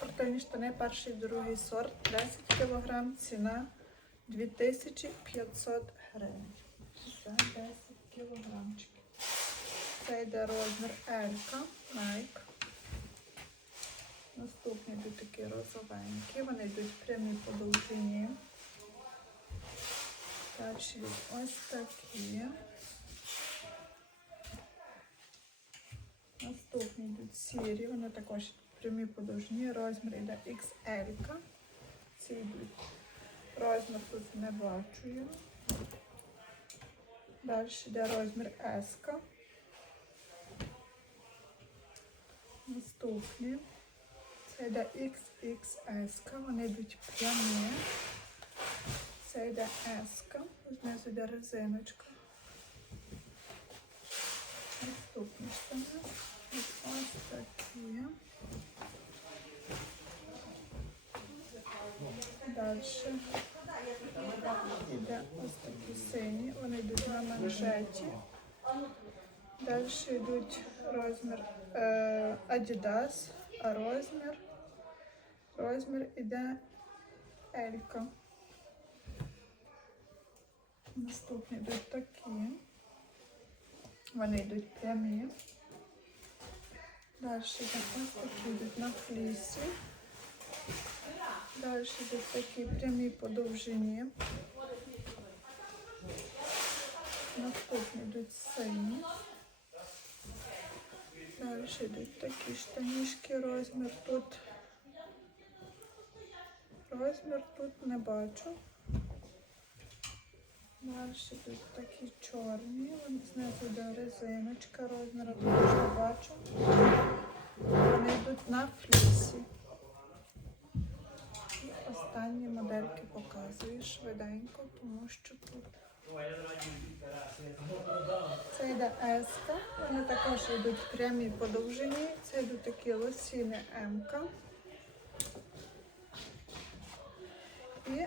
Спортивні штани, перший, другий сорт, 10 кг, ціна 2500 гривень. Це 10 кілограмчиків. Це йде розмір L, Nike. Наступні йдуть такі розовенькі, вони йдуть прямі по довжині. Далі ось такі. Наступні йдуть сірі, вони також прямі по довжині, розмір йде XL. Ці йдуть. Розмір тут не бачу. Далі йде розмір S. Наступні. Це йде XXS, вони йдуть прямі. Це йде S, знизу йде резиночка. Наступні штани. Ось такі. Далі. Іде ось такі сині. Вони йдуть на манжеті. Далі йдуть розмір е, Adidas, а розмір. Розмір іде Елька. Наступні йдуть такі. Вони йдуть прямі. Далі йдуть на флісі. Далі йдуть такі прямі по довжині. Наступні йдуть сині. Далі йдуть такі штанішки, розмір тут. Розмір тут не бачу. Далі йдуть такі чорні, вони знизу йде резиночка, розміру також не бачу. Вони йдуть на флісі. Останні модельки показую швиденько, тому що тут. Це йде Еска, вони також йдуть прямі по довжині. Це йдуть такі лосіни М. І